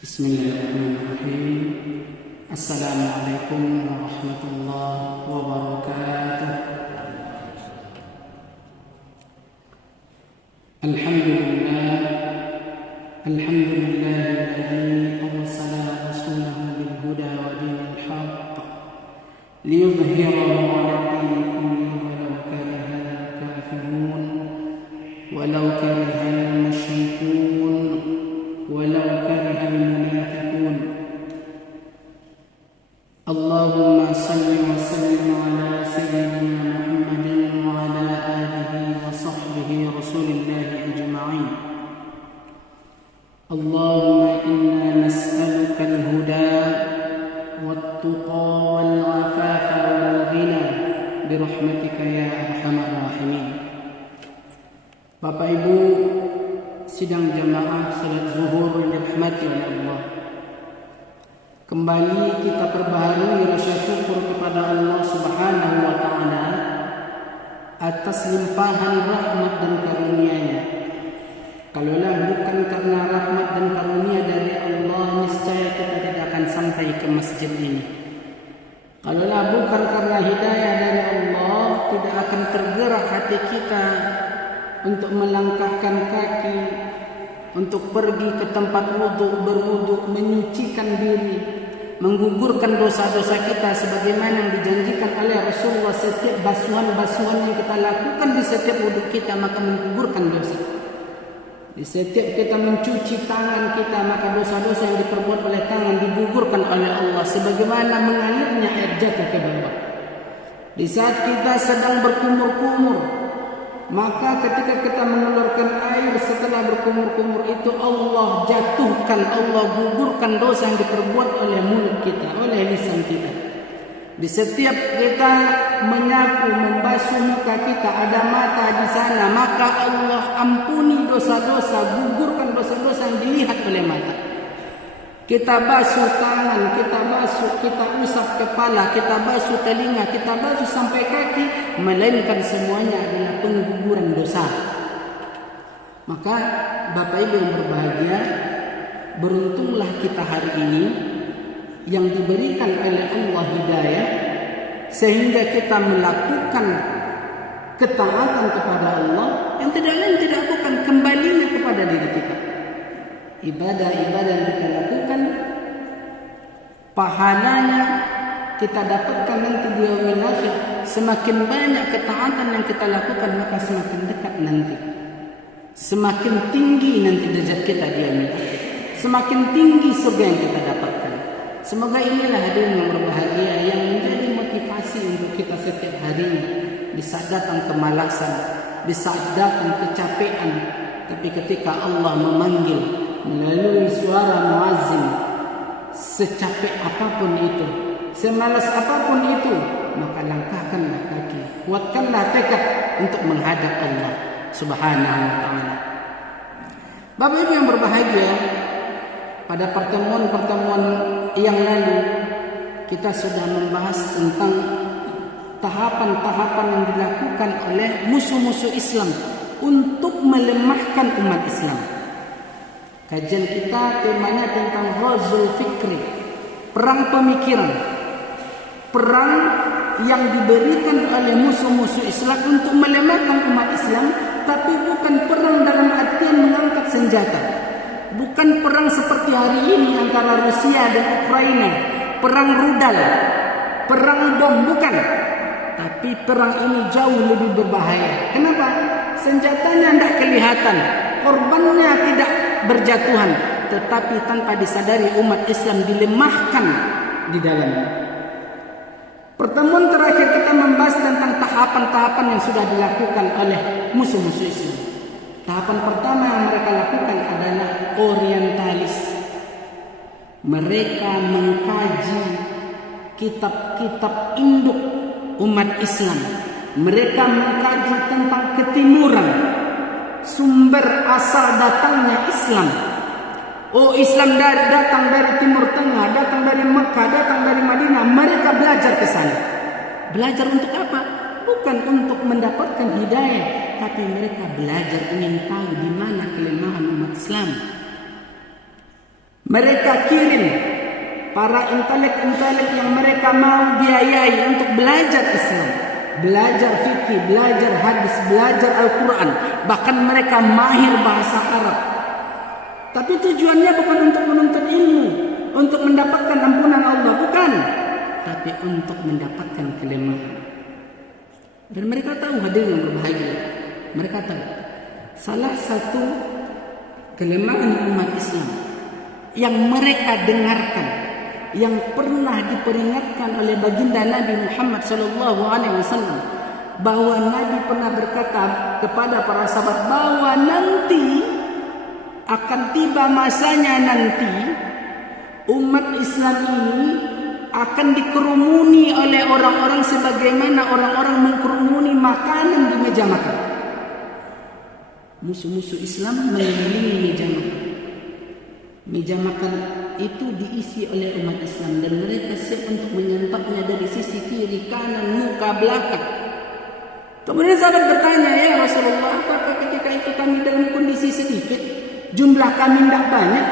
Bismillahirrahmanirrahim. Assalamualaikum warahmatullahi wabarakatuh. Alhamdulillahilladzi arsala rasulahu bil huda wa dinil haqq liyudhhirahu 'ala dini kullihi walau karihal kafirun walau karihal musyrikun walau karihal munafiqun. Allahumma salli wa sallim ala sayyidina Muhammadin wa ala alihi wa sahbihi rasulillahi ajma'in. Allahumma inna nas'aluka al-huda wat-tuqa wal-'afafa wal-ghina birahmatika ya arhamar rahimin. Bapak Ibu sidang jamaah salat zuhur yang dirahmati oleh Allah, kembali kita perbaharui rasa syukur kepada Allah Subhanahu wa taala atas limpahan rahmat dan karunia-Nya. Kalaulah bukan karena rahmat dan karunia dari Allah, niscaya kita tidak akan sampai ke masjid ini. Kalaulah bukan karena hidayah dari Allah, tidak akan tergerak hati kita untuk melangkahkan kaki, untuk pergi ke tempat wudhu, berwudhu, menyucikan diri, menggugurkan dosa-dosa kita sebagaimana yang dijanjikan oleh Rasulullah. Setiap basuhan-basuhan yang kita lakukan di setiap wudhu kita maka menggugurkan dosa. Di setiap kita mencuci tangan kita maka dosa-dosa yang diperbuat oleh tangan digugurkan oleh Allah sebagaimana mengalirnya air jatuh ke bawah. Di saat kita sedang berkumur-kumur, maka ketika kita mengeluarkan air setelah berkumur-kumur itu, Allah jatuhkan, Allah gugurkan dosa yang diperbuat oleh mulut kita, oleh lisan kita. Di setiap kita menyapu, membasuh muka kita, ada mata di sana, maka Allah ampuni dosa-dosa, gugurkan dosa-dosa yang dilihat oleh mata. Kita basuh tangan, kita usap kepala, kita basuh telinga, kita basuh sampai kaki, melainkan semuanya adalah pengguguran dosa. Maka Bapak Ibu yang berbahagia, beruntunglah kita hari ini yang diberikan oleh Allah hidayah sehingga kita melakukan ketaatan kepada Allah yang tidak lain tidak bukan kembalinya kepada diri kita. Ibadah-ibadah yang kita lakukan, pahalanya kita dapatkan nanti di yaumil akhir. Semakin banyak ketaatan yang kita lakukan, maka semakin dekat nanti, semakin tinggi nanti derajat kita di yaumil akhir, semakin tinggi surga yang kita dapatkan. Semoga inilah hadirin yang berbahagia yang menjadi motivasi untuk kita setiap harinya. Di saat datang kemalasan, di saat datang kecapean, tapi ketika Allah memanggil melalui suara muazzin, secapek apapun itu, semalas apapun itu, maka langkahkanlah kaki, kuatkanlah tekad untuk menghadap Allah Subhanahu wa taala. Bapak Ibu yang berbahagia, pada pertemuan-pertemuan yang lalu kita sudah membahas tentang tahapan-tahapan yang dilakukan oleh musuh-musuh Islam untuk melemahkan umat Islam. Kajian kita temanya tentang ghazul fikri, perang pemikiran, perang yang diberikan oleh musuh-musuh Islam untuk melemahkan umat Islam, tapi bukan perang dalam artian mengangkat senjata, bukan perang seperti hari ini antara Rusia dan Ukraina, perang rudal, perang bom, bukan. Tapi perang ini jauh lebih berbahaya. Kenapa? Senjatanya tidak kelihatan, korbannya tidak berjatuhan, tetapi tanpa disadari umat Islam dilemahkan di dalamnya. Pertemuan terakhir kita membahas tentang tahapan-tahapan yang sudah dilakukan oleh musuh-musuh Islam. Tahapan pertama yang mereka lakukan adalah orientalis. Mereka mengkaji kitab-kitab induk umat Islam. Mereka mengkaji tentang ketimuran, sumber asal datangnya Islam. Oh, Islam datang dari Timur Tengah, datang dari Mekah, datang dari Madinah. Mereka belajar ke sana. Belajar untuk apa? Bukan untuk mendapatkan hidayah, tapi mereka belajar ingin tahu di mana kelemahan umat Islam. Mereka kirim para intelek-intelek yang mereka mau biayai untuk belajar Islam, belajar fikih, belajar hadis, belajar Al-Quran. Bahkan mereka mahir bahasa Arab. Tapi tujuannya bukan untuk menuntut ilmu, untuk mendapatkan ampunan Allah, bukan. Tapi untuk mendapatkan kelemahan. Dan mereka tahu, hadirin yang berbahagia, mereka tahu salah satu kelemahan umat Islam yang mereka dengarkan, yang pernah diperingatkan oleh baginda Nabi Muhammad SAW, bahwa Nabi pernah berkata kepada para sahabat bahwa nanti akan tiba masanya, nanti umat Islam ini akan dikerumuni oleh orang-orang sebagaimana orang-orang mengkerumuni makanan di meja makan. Musuh-musuh Islam mengelilingi meja makan. Meja makan itu diisi oleh umat Islam dan mereka siap untuk menyantapnya dari sisi kiri, kanan, muka, belakang. Kemudian sahabat bertanya, ya Rasulullah, apakah ketika itu kami dalam kondisi sedikit, jumlah kami tidak banyak?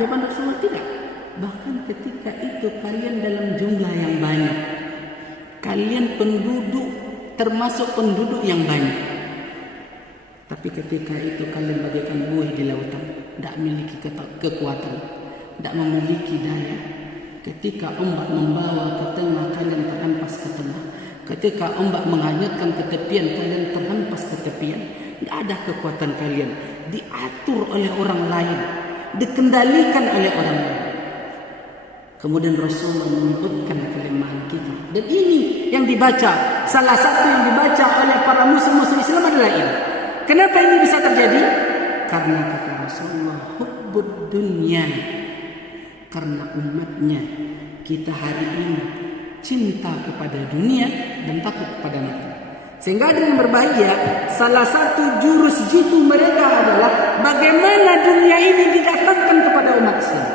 Jawaban Rasulullah, tidak. Bahkan ketika itu kalian dalam jumlah yang banyak. Kalian penduduk, termasuk penduduk yang banyak. Tapi ketika itu kalian bagaikan buih di lautan, tidak memiliki kekuatan, tidak memiliki daya. Ketika ombak membawa ke tengah, kalian terhempas ke tengah. Ketika ombak menghanyutkan ke tepian, kalian terhempas ke tepian. Tidak ada kekuatan kalian, diatur oleh orang lain, dikendalikan oleh orang lain. Kemudian Rasulullah menyebutkan kelemahan kita. Dan ini yang dibaca, salah satu yang dibaca oleh para musuh-musuh Islam adalah ini. Kenapa ini bisa terjadi? Karena kata Rasulullah, hubbud dunya. Karena umatnya kita hari ini cinta kepada dunia dan takut kepada mati. Sehingga ada yang berbahagia, salah satu jurus jitu mereka adalah bagaimana dunia ini didatangkan kepada umat Islam.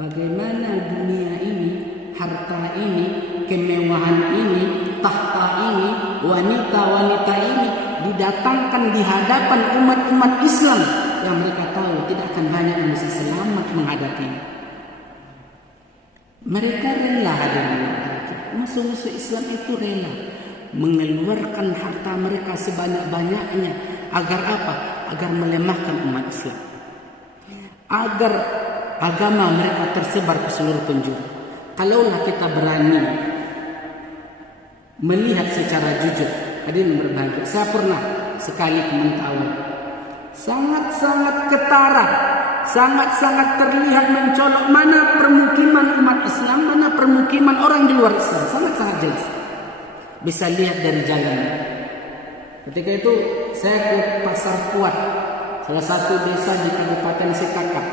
Bagaimana dunia ini, harta ini, kemewahan ini, tahta ini, wanita-wanita ini didatangkan di hadapan umat-umat Islam yang mereka tahu tidak akan banyak yang bisa selamat menghadapinya. Mereka rela, hadirin, musuh-musuh Islam itu rela mengeluarkan harta mereka sebanyak-banyaknya. Agar apa? Agar melemahkan umat Islam, agar agama mereka tersebar ke seluruh penjuru. Kalaulah kita berani melihat secara jujur, hadirin berbahagia, saya pernah sekali ke Mentawai. Sangat-sangat ketara, sangat-sangat terlihat mencolok mana permukiman umat Islam, mana permukiman orang di luar Islam. Sangat-sangat jelas, bisa lihat dari jalan. Ketika itu saya ke Pasar Puat, salah satu desa di Kabupaten Sikakap.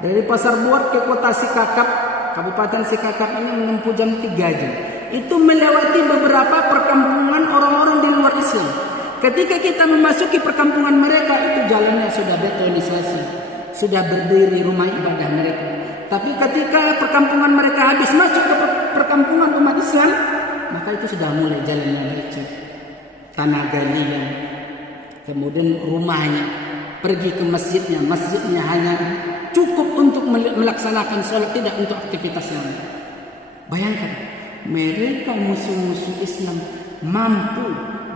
Dari Pasar Buat ke kota Sikakap, Kabupaten Sikakap ini menempuh jam 3 jam. Itu melewati beberapa perkampungan orang-orang di luar Islam. Ketika kita memasuki perkampungan mereka, itu jalannya sudah betonisasi, sudah berdiri rumah ibadah mereka. Tapi ketika perkampungan mereka habis masuk ke perkampungan umat Islam, maka itu sudah mulai jalannya lecet, tanah galian. Kemudian rumahnya, pergi ke masjidnya, masjidnya hanya cukup untuk melaksanakan sholat, tidak untuk aktivitas lain. Bayangkan, mereka musuh-musuh Islam mampu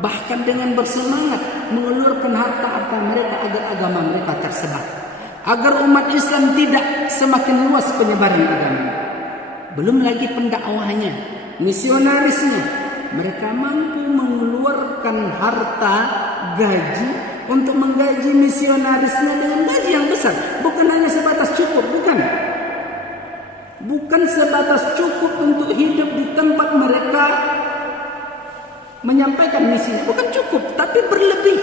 bahkan dengan bersemangat mengeluarkan harta-harta mereka agar agama mereka tersebar, agar umat Islam tidak semakin luas penyebaran agama. Belum lagi pendakwahnya, misionarisnya, mereka mampu mengeluarkan harta gaji untuk menggaji misionarisnya dengan gaji yang besar. Bukan hanya sebatas cukup, bukan sebatas cukup untuk hidup di tempat mereka menyampaikan misinya, bukan cukup, tapi berlebih,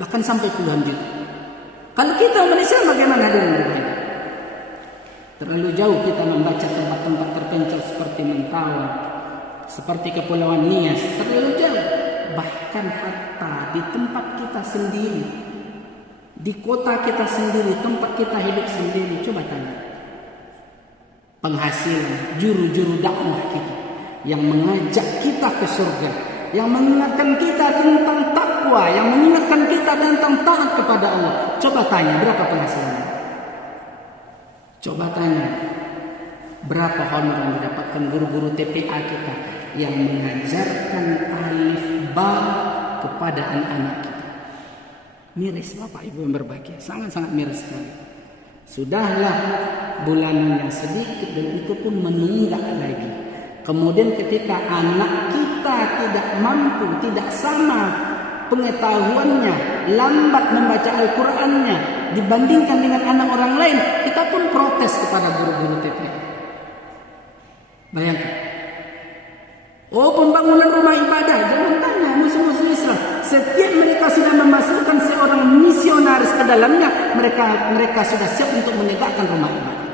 bahkan sampai puluhan juta. Kalau kita Malaysia bagaimana dengan mereka? Terlalu jauh kita membaca tempat-tempat terpencil seperti Mentawai, seperti Kepulauan Nias, terlalu jauh. Bahkan harta di tempat kita sendiri, di kota kita sendiri, tempat kita hidup sendiri. Coba tanya penghasilan juru-juru dakwah kita yang mengajak kita ke surga, yang mengingatkan kita tentang takwa, yang mengingatkan kita tentang taat kepada Allah. Coba tanya berapa penghasilannya? Coba tanya, berapa honor yang didapatkan guru-guru TPA kita yang mengajarkan alif ba kepada anak-anak kita? Miris Bapak Ibu yang berbahagia, sangat-sangat miris sekali. Sudahlah bulanannya sedikit dan itu pun menunggak lagi. Kemudian ketika anak kita tidak mampu, tidak sama pengetahuannya, lambat membaca Al-Qur'annya dibandingkan dengan anak orang lain, kita pun protes kepada guru-guru TPA. Bayangkan. Oh, pembangunan rumah ibadah, jangan tanya musuh-musuh Islam. Setiap mereka sudah memasukkan seorang misionaris ke dalamnya, mereka sudah siap untuk menegakkan rumah ibadah.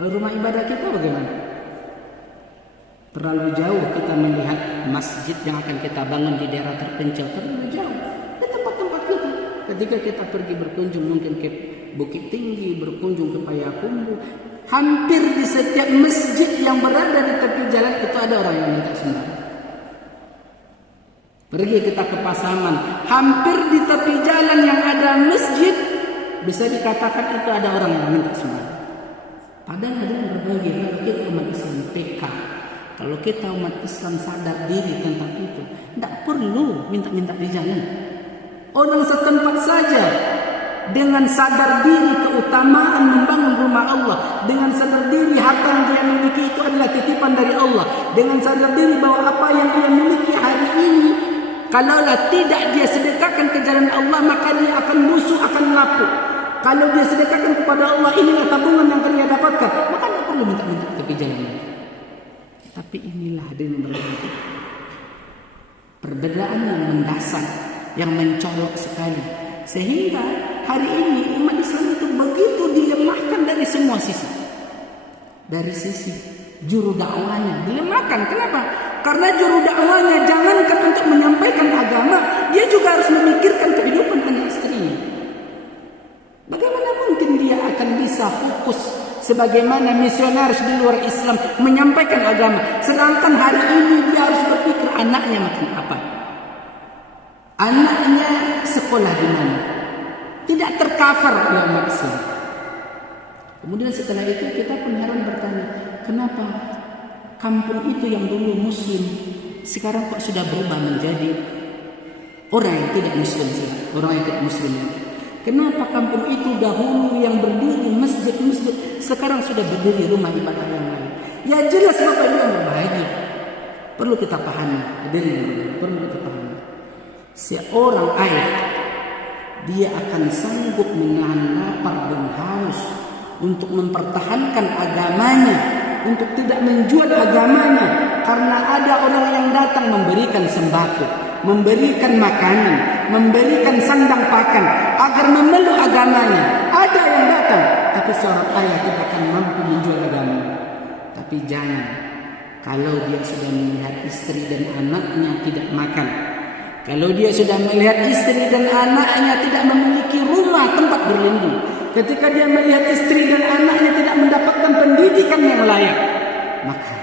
Kalau rumah ibadah kita bagaimana? Terlalu jauh kita melihat masjid yang akan kita bangun di daerah terpencil, terlalu jauh. Di tempat-tempat kita. Ketika kita pergi berkunjung mungkin ke Bukit Tinggi, berkunjung ke Payakumbuh, hampir di setiap masjid yang berada di tepi jalan itu ada orang yang minta sembako. Pergi kita ke Pasaman, hampir di tepi jalan yang ada masjid, bisa dikatakan itu ada orang yang minta sembako. Padahal ada yang berbagi. Kalau kita umat Islam PK, kalau kita umat Islam sadar diri tentang itu, tidak perlu minta-minta di jalan. Orang setempat saja dengan sadar diri keutamaan membangun rumah Allah, dengan sadar diri harta yang dia miliki itu adalah titipan dari Allah, dengan sadar diri bahwa apa yang dia miliki hari ini, kalaulah tidak dia sedekahkan ke jalan Allah, maka dia akan busuk, akan lapuk. Kalau dia sedekahkan kepada Allah, inilah tabungan yang akan dia dapatkan, maka tidak perlu minta-minta tepi jalan lagi. Tapi inilah hadirin berbahagia, perbedaan yang mendasar, yang mencolok sekali, sehingga hari ini umat Islam itu begitu dilemahkan dari semua sisi. Dari sisi juru dakwahnya dilemahkan. Kenapa? Karena juru dakwahnya jangankan untuk menyampaikan agama, dia juga harus memikirkan kehidupan anak istrinya. Bagaimana mungkin dia akan bisa fokus sebagaimana misionaris di luar Islam menyampaikan agama, sedangkan hari ini dia harus berpikir anaknya makan apa, anaknya sekolah di mana, tidak tercover oleh umat Islam. Kemudian setelah itu kita pun heran bertanya, kenapa kampung itu yang dulu muslim sekarang kok sudah berubah menjadi orang yang tidak muslim, orang yang tidak muslim lagi? Kenapa kampung itu dahulu yang berdiri masjid-masjid sekarang sudah berdiri rumah ibadah yang lain? Ya jelas Bapak Ibu yang berbahagia. Perlu kita pahami, perlu kita pahami. Seorang ayah dia akan sanggup menahan lapar dan haus untuk mempertahankan agamanya, untuk tidak menjual agamanya, karena ada orang yang datang memberikan sembako, memberikan makanan, memberikan sandang pakan agar memeluk agamanya. Ada yang datang, tapi seorang ayah tidak akan mampu menjual agamanya. Tapi jangan, kalau dia sudah melihat istri dan anaknya tidak makan, kalau dia sudah melihat istri dan anaknya tidak memiliki rumah tempat berlindung, ketika dia melihat istri dan anaknya tidak mendapatkan pendidikan yang layak, maka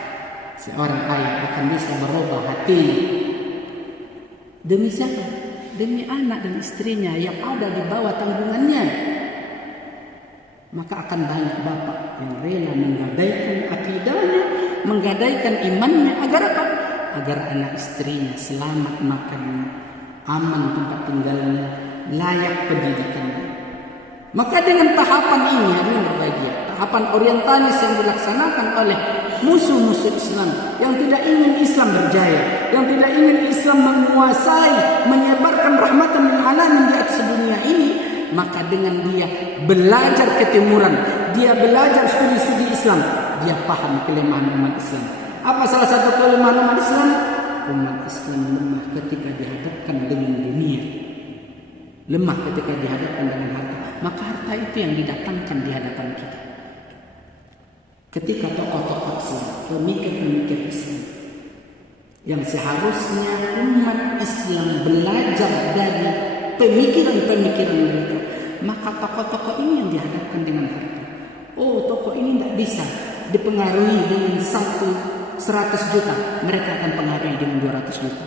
seorang ayah akan bisa merubah hatinya. Demi siapa? Demi anak dan istrinya yang ada di bawah tanggungannya. Maka akan banyak bapak yang rela menggadaikan akidahnya, menggadaikan imannya, agar apa? Agar anak istrinya selamat makannya, aman tempat tinggalnya, layak pendidikannya. Maka dengan tahapan ini yang berbahagia, tahapan orientalis yang dilaksanakan oleh musuh-musuh Islam yang tidak ingin Islam berjaya, yang tidak ingin Islam menguasai, menyebarkan rahmatan lil alamin di atas dunia ini, maka dengan dia belajar ketimuran, dia belajar studi-studi Islam, dia paham kelemahan umat Islam. Apa salah satu kelemahan umat Islam? Umat Islam lemah ketika dihadapkan dengan dunia, lemah ketika dihadapkan dengan harta. Maka harta itu yang didatangkan di hadapan kita. Ketika tokoh-tokoh Islam, pemikir-pemikir Islam, yang seharusnya umat Islam belajar dari pemikiran-pemikiran mereka, maka tokoh-tokoh ini yang dihadapkan dengan harta. Oh, tokoh ini tidak bisa dipengaruhi dengan 100 juta, mereka akan pengaruhi dengan 200 juta.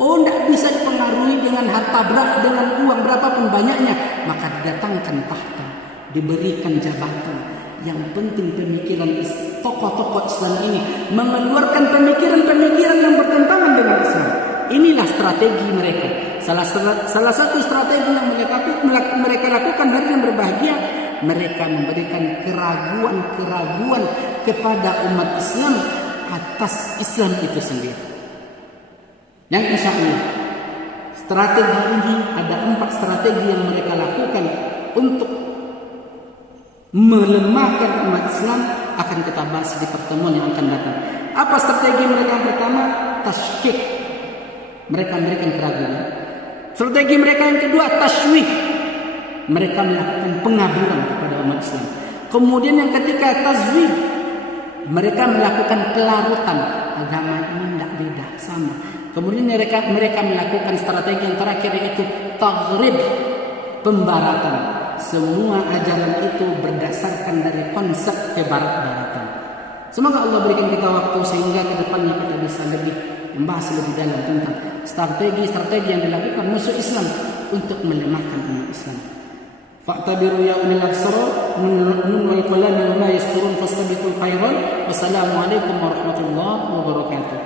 Oh, tidak bisa dipengaruhi dengan harta berat, dengan uang berapapun banyaknya, maka didatangkan tahta, diberikan jabatan, Yang penting pemikiran tokoh-tokoh Islam ini mengeluarkan pemikiran-pemikiran yang bertentangan dengan Islam. Inilah strategi mereka. Salah satu strategi yang mereka lakukan hari yang berbahagia, mereka memberikan keraguan-keraguan kepada umat Islam atas Islam itu sendiri. Yang insya Allah strategi ini ada 4 strategi yang mereka lakukan untuk melemahkan umat Islam, akan kita bahas di pertemuan yang akan datang. Apa strategi mereka yang pertama? Tashkik. Mereka memberikan keraguan. Strategi mereka yang kedua, tashwih. Mereka melakukan pengaburan kepada umat Islam. Kemudian yang ketiga, tazwid. Mereka melakukan pelarutan. Agama ini tidak beda, sama. Kemudian mereka melakukan strategi yang terakhir, yaitu taghrib, pembaratan. Semua ajaran itu berdasarkan dari konsep kebarat-baratan. Semoga Allah berikan kita waktu sehingga ke depannya kita bisa lebih membahas lebih dalam tentang strategi-strategi yang dilakukan musuh Islam untuk melemahkan umat Islam. Fa'tabiru ya ulil absar nun wal qalam ma yasturun fastabiqul khairat. Wassalamualaikum warahmatullahi wabarakatuh.